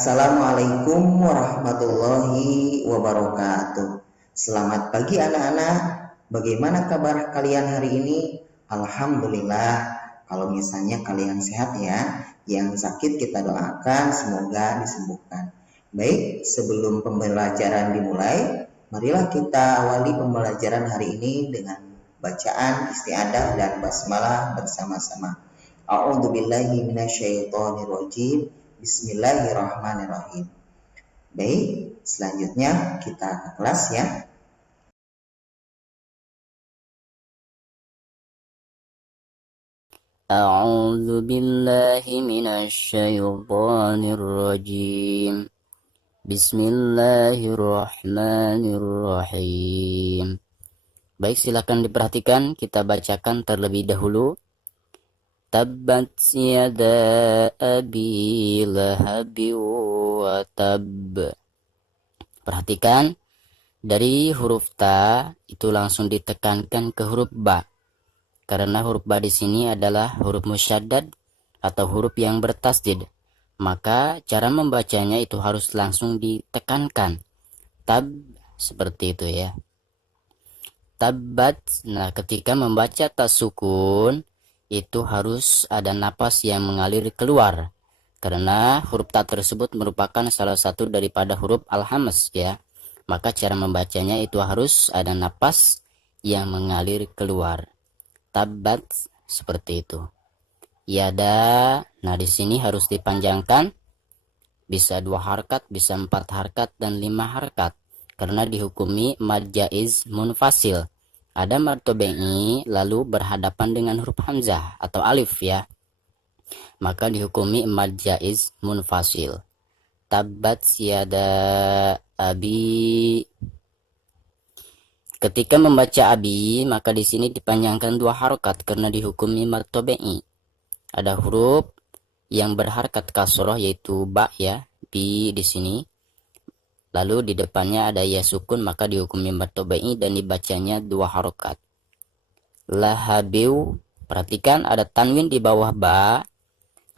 Assalamualaikum warahmatullahi wabarakatuh. Selamat pagi anak-anak. Bagaimana kabar kalian hari ini? Alhamdulillah. Kalau misalnya kalian sehat ya, yang sakit kita doakan semoga disembuhkan. Baik, sebelum pembelajaran dimulai, marilah kita awali pembelajaran hari ini dengan bacaan isti'adzah dan basmalah bersama-sama. A'udzubillahi minasyaitonirrajim. Bismillahirrahmanirrahim. Baik, selanjutnya kita ke kelas ya. A'udzu billahi minasyaitonir rajim. Bismillahirrahmanirrahim. Baik, silakan diperhatikan, kita bacakan terlebih dahulu. Tabbat yada abi lahabi wa tab. Perhatikan, dari huruf ta itu langsung ditekankan ke huruf ba. Karena huruf ba di sini adalah huruf musyaddad atau huruf yang bertasdid. Maka cara membacanya itu harus langsung ditekankan. Tab, seperti itu ya. Tabbat. Nah, ketika membaca tasukun itu harus ada napas yang mengalir keluar. Karena huruf ta tersebut merupakan salah satu daripada huruf al-hamz ya. Maka cara membacanya itu harus ada napas yang mengalir keluar. Tabbat, seperti itu. Yada, nah di sini harus dipanjangkan, bisa 2 harkat, bisa 4 harkat dan 5 harkat, karena dihukumi mad jaiz munfasil. Ada mad tabi'i lalu berhadapan dengan huruf hamzah atau alif ya, maka dihukumi mad jaiz munfasil. Tabbat yada abi. Ketika membaca abi, maka di sini dipanjangkan 2 harokat karena dihukumi mad tabi'i. Ada huruf yang berharkat kasroh yaitu ba ya, bi di sini. Lalu di depannya ada ya sukun, maka dihukumi mad tabi'i dan dibacanya 2 harokat. Lahabiu, perhatikan ada tanwin di bawah ba,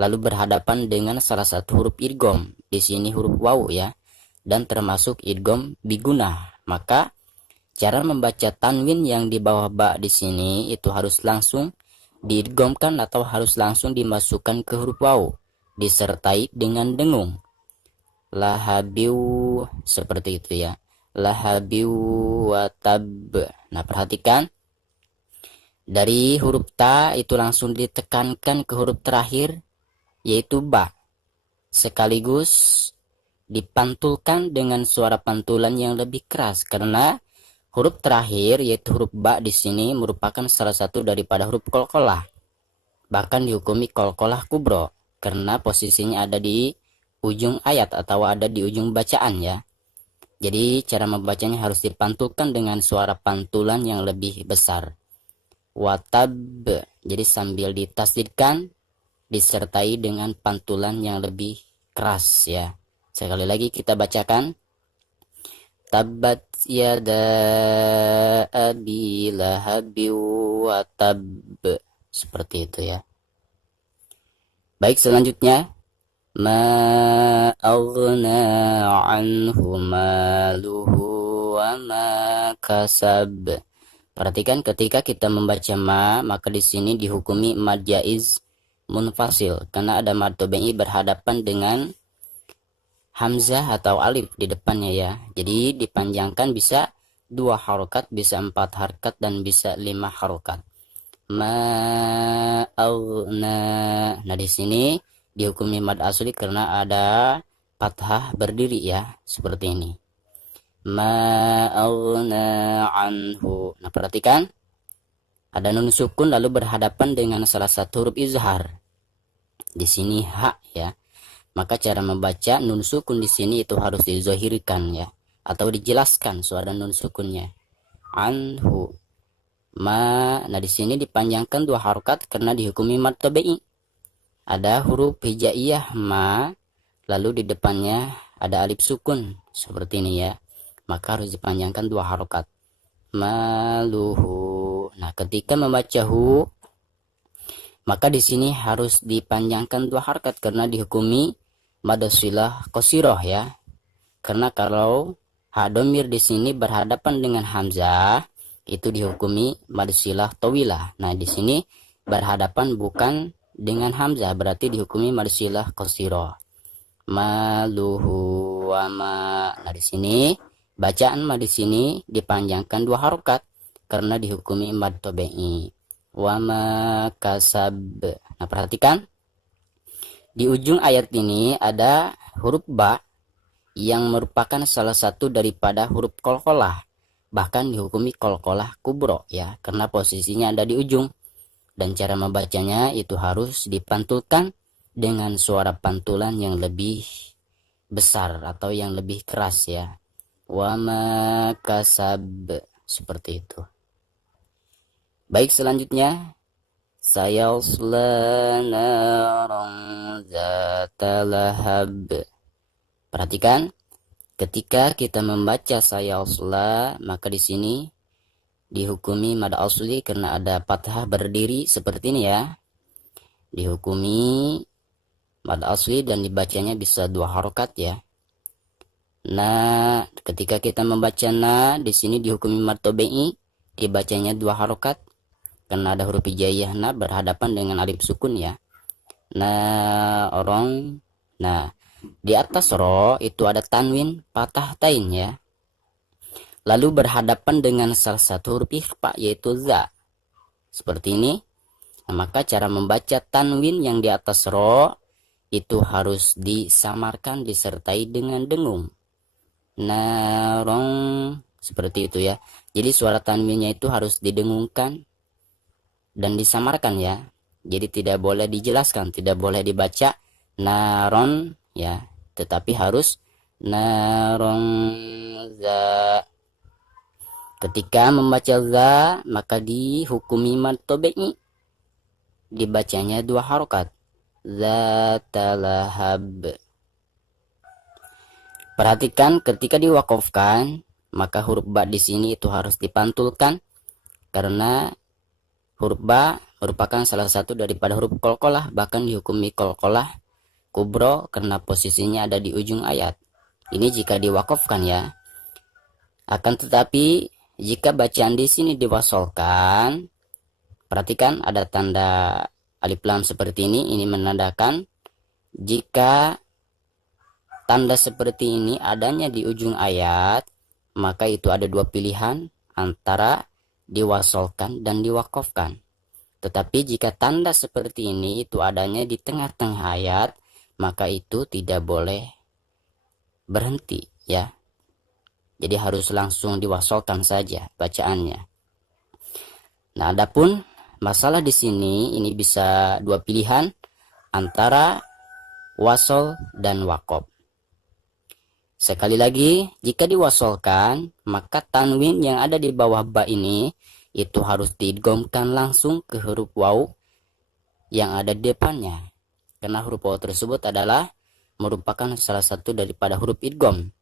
lalu berhadapan dengan salah satu huruf idgham. Di sini huruf waw ya, dan termasuk idgham bigunah. Maka cara membaca tanwin yang di bawah ba di sini itu harus langsung diidghamkan atau harus langsung dimasukkan ke huruf waw disertai dengan dengung. Lahabiu, seperti itu ya. Lahabiu wa tab. Nah, perhatikan dari huruf ta itu langsung ditekankan ke huruf terakhir yaitu ba, sekaligus dipantulkan dengan suara pantulan yang lebih keras karena huruf terakhir yaitu huruf ba di sini merupakan salah satu daripada huruf qalqalah. Bahkan dihukumi qalqalah kubro karena posisinya ada di ujung ayat atau ada di ujung bacaan ya. Jadi cara membacanya harus dipantulkan dengan suara pantulan yang lebih besar. Watab, jadi sambil ditasdidkan disertai dengan pantulan yang lebih keras ya. Sekali lagi kita bacakan. Tabbat yada abi lahabi wa tab. Seperti itu ya. Baik, selanjutnya ma aghna anhu maluhu wa ma kasab. Perhatikan ketika kita membaca ma, maka di sini dihukumi mad jaiz munfasil karena ada mad tabi'i berhadapan dengan hamzah atau alif di depannya ya. Jadi dipanjangkan bisa 2 harokat, bisa 4 harokat dan bisa 5 harokat. Ma aghna. Nah, di sini dihukumi mad asli karena ada fathah berdiri ya, seperti ini. Ma aghna anhu. Nah, perhatikan ada nun sukun lalu berhadapan dengan salah satu huruf izhar. Di sini ha ya. Maka cara membaca nun sukun di sini itu harus dizahirkan ya, atau dijelaskan suara nun sukunnya. Anhu. Ma, nah di sini dipanjangkan 2 harokat karena dihukumi mad tabi'i. Ada huruf hijaiyah ma, lalu di depannya ada alif sukun seperti ini ya. Maka harus dipanjangkan 2 harokat. Maluhu. Nah, ketika membaca hu, maka di sini harus dipanjangkan 2 harokat karena dihukumi mad silah qasirah ya. Karena kalau ha domir di sini berhadapan dengan hamzah itu dihukumi mad silah tawilah. Nah, di sini berhadapan bukan dengan hamzah berarti dihukumi mad silah qasirah. Maluhu wa ma. Nah, di sini bacaan ma di sini dipanjangkan 2 harokat karena dihukumi mad tabi'i. Wa ma kasab. Nah, perhatikan di ujung ayat ini ada huruf ba yang merupakan salah satu daripada huruf qalqalah, bahkan dihukumi qalqalah kubro ya, karena posisinya ada di ujung. Dan cara membacanya itu harus dipantulkan dengan suara pantulan yang lebih besar atau yang lebih keras ya. Wa ma kasab, seperti itu. Baik, selanjutnya sayasla naran zata lahab. Perhatikan ketika kita membaca sayasla maka di sini dihukumi mad asli karena ada fathah berdiri seperti ini ya. Dihukumi mad asli dan dibacanya bisa 2 harokat ya. Nah, ketika kita membaca na di sini dihukumi mad tabi'i, dibacanya 2 harokat karena ada huruf hijaiyah na berhadapan dengan alif sukun ya. Nah, orang. Nah, di atas ro itu ada tanwin patah tain ya. Lalu berhadapan dengan salah satu huruf ikhfa yaitu za. Seperti ini. Nah, maka cara membaca tanwin yang di atas ro itu harus disamarkan disertai dengan dengung. Narong, seperti itu ya. Jadi suara tanwinnya itu harus didengungkan dan disamarkan ya. Jadi tidak boleh dijelaskan, tidak boleh dibaca naron ya, tetapi harus narong za. Ketika membaca za maka dihukumi mad tabi'i, dibacanya 2 harokat. Zatalahab. Perhatikan ketika diwakafkan maka huruf ba di sini itu harus dipantulkan karena huruf ba merupakan salah satu daripada huruf qalqalah, bahkan dihukumi qalqalah kubro karena posisinya ada di ujung ayat. Ini jika diwakafkan ya. Akan tetapi jika bacaan di sini diwasolkan, perhatikan ada tanda alif lam seperti ini menandakan jika tanda seperti ini adanya di ujung ayat, maka itu ada 2 pilihan antara diwasolkan dan diwakafkan. Tetapi jika tanda seperti ini itu adanya di tengah-tengah ayat, maka itu tidak boleh berhenti ya. Jadi harus langsung diwasolkan saja bacaannya. Nah, adapun masalah di sini ini bisa 2 pilihan antara wasol dan wakaf. Sekali lagi, jika diwasolkan, maka tanwin yang ada di bawah ba ini itu harus diidghamkan langsung ke huruf waw yang ada di depannya. Karena huruf waw tersebut adalah merupakan salah satu daripada huruf idgham.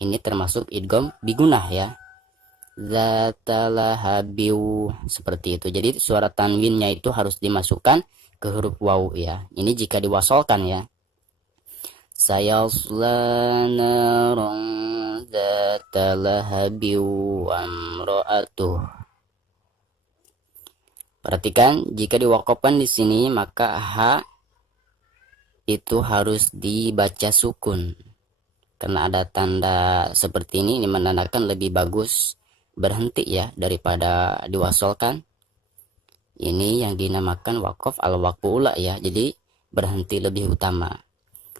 Ini termasuk idgham bigunah ya. Zatalahabiu, seperti itu. Jadi suara tanwinnya itu harus dimasukkan ke huruf waw ya. Ini jika diwasolkan ya. Sayasla naran zatalahabi wa imra'atuh. Perhatikan jika diwakafkan di sini maka ha itu harus dibaca sukun. Karena ada tanda seperti ini menandakan lebih bagus berhenti ya daripada diwasolkan. Ini yang dinamakan wakaf al-waqfu ula ya. Jadi berhenti lebih utama.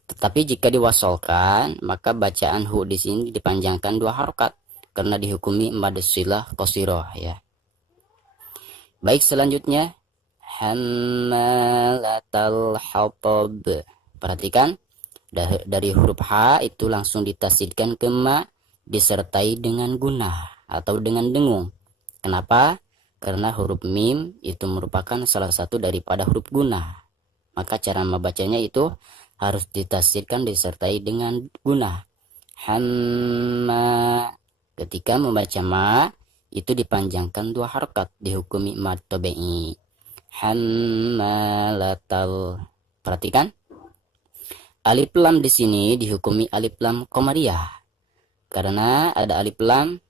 Tetapi jika diwasolkan, maka bacaan hu di sini dipanjangkan 2 harokat karena dihukumi mad silah qasirah ya. Baik, selanjutnya hammalatal hatab. Perhatikan dari huruf ha itu langsung ditasidkan ke ma disertai dengan gunah atau dengan dengung. Kenapa? Karena huruf mim itu merupakan salah satu daripada huruf gunah. Maka cara membacanya itu harus ditasydidkan disertai dengan gunah. Hamma. Ketika membaca ma itu dipanjangkan 2 harokat dihukumi mad tabi'i. Hammalatal. Perhatikan Alif lam di sini dihukumi alif lam qamariyah karena ada alif lam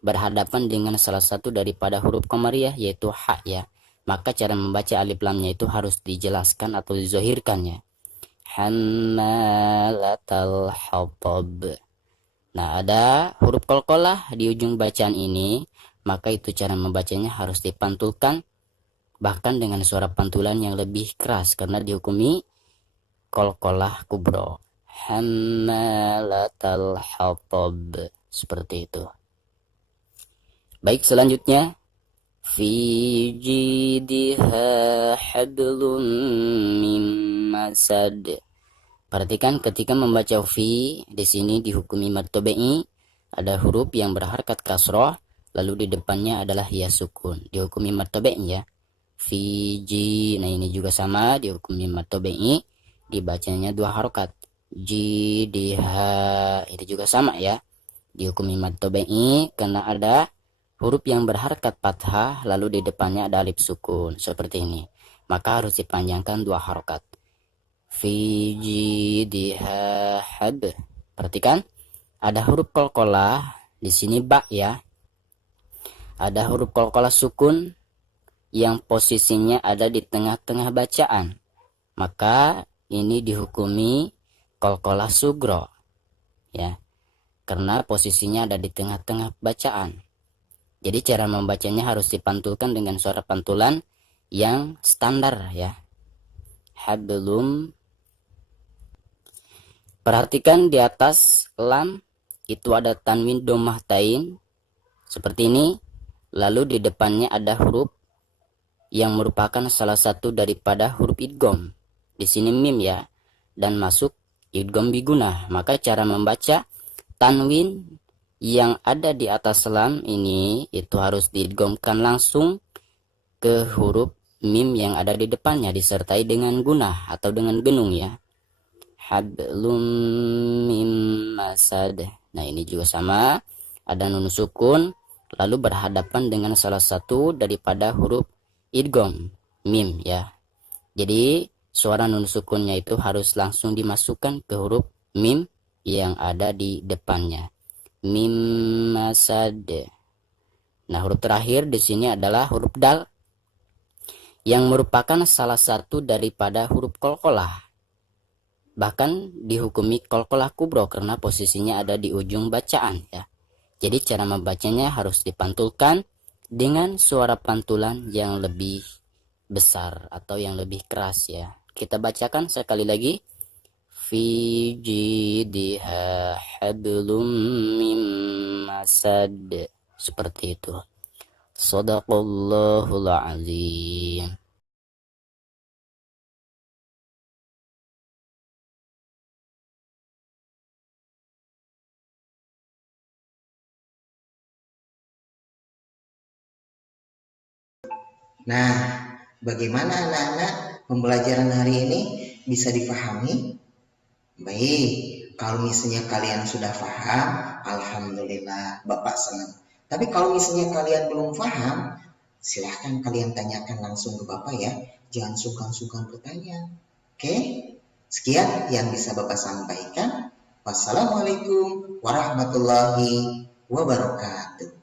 berhadapan dengan salah satu daripada huruf qamariyah yaitu ha ya. Maka cara membaca alif lamnya itu harus dijelaskan atau dizohirkannya. Hammalatal hatab. Nah, ada huruf qalqalah di ujung bacaan ini, maka itu cara membacanya harus dipantulkan bahkan dengan suara pantulan yang lebih keras karena dihukumi qalqalah kubro. Hammalatal hatab. Seperti itu. Baik, selanjutnya fi jidha hablum mim masad. Perhatikan ketika membaca fi di sini dihukumi mad tabi'i, ada huruf yang berharakat kasroh lalu di depannya adalah ya sukun, dihukumi mad tabi'i ya. Fi ji, nah ini juga sama dihukumi mad tabi'i, dibacanya dua harokat. Ji di ha, itu juga sama ya, dihukumi mad tabi'i karena ada huruf yang berharakat fathah lalu di depannya ada alif sukun seperti ini, maka harus dipanjangkan dua harokat. Fi jidha hab. Perhatikan ada huruf qalqalah di sini ba ya. Ada huruf qalqalah sukun yang posisinya ada di tengah-tengah bacaan. Maka ini dihukumi qalqalah sugro ya. Karena posisinya ada di tengah-tengah bacaan. Jadi cara membacanya harus dipantulkan dengan suara pantulan yang standar ya. Hablum. Perhatikan di atas lam itu ada tanwin domah tain seperti ini. Lalu di depannya ada huruf yang merupakan salah satu daripada huruf idgham. Di sini mim ya, dan masuk idgham bigunah. Maka cara membaca tanwin yang ada di atas lam ini itu harus diidghamkan langsung ke huruf mim yang ada di depannya disertai dengan gunah atau dengan genung ya. Hablum mim masad. Nah, ini juga sama, ada nun sukun lalu berhadapan dengan salah satu daripada huruf idgham mim ya. Jadi suara nun sukunnya itu harus langsung dimasukkan ke huruf mim yang ada di depannya. Mim masad. Nah, huruf terakhir di sini adalah huruf dal yang merupakan salah satu daripada huruf qalqalah. Bahkan dihukumi qalqalah kubro karena posisinya ada di ujung bacaan ya. Jadi cara membacanya harus dipantulkan dengan suara pantulan yang lebih besar atau yang lebih keras ya. Kita bacakan sekali lagi. Fi jidha hablum mim masad. Seperti itu. Shadaqallahul azim. Nah, bagaimana anak-anak pembelajaran hari ini bisa dipahami? Baik, kalau misalnya kalian sudah paham, alhamdulillah, Bapak senang. Tapi kalau misalnya kalian belum paham, silahkan kalian tanyakan langsung ke Bapak ya. Jangan sungkan-sungkan bertanya. Oke, sekian yang bisa Bapak sampaikan. Wassalamualaikum warahmatullahi wabarakatuh.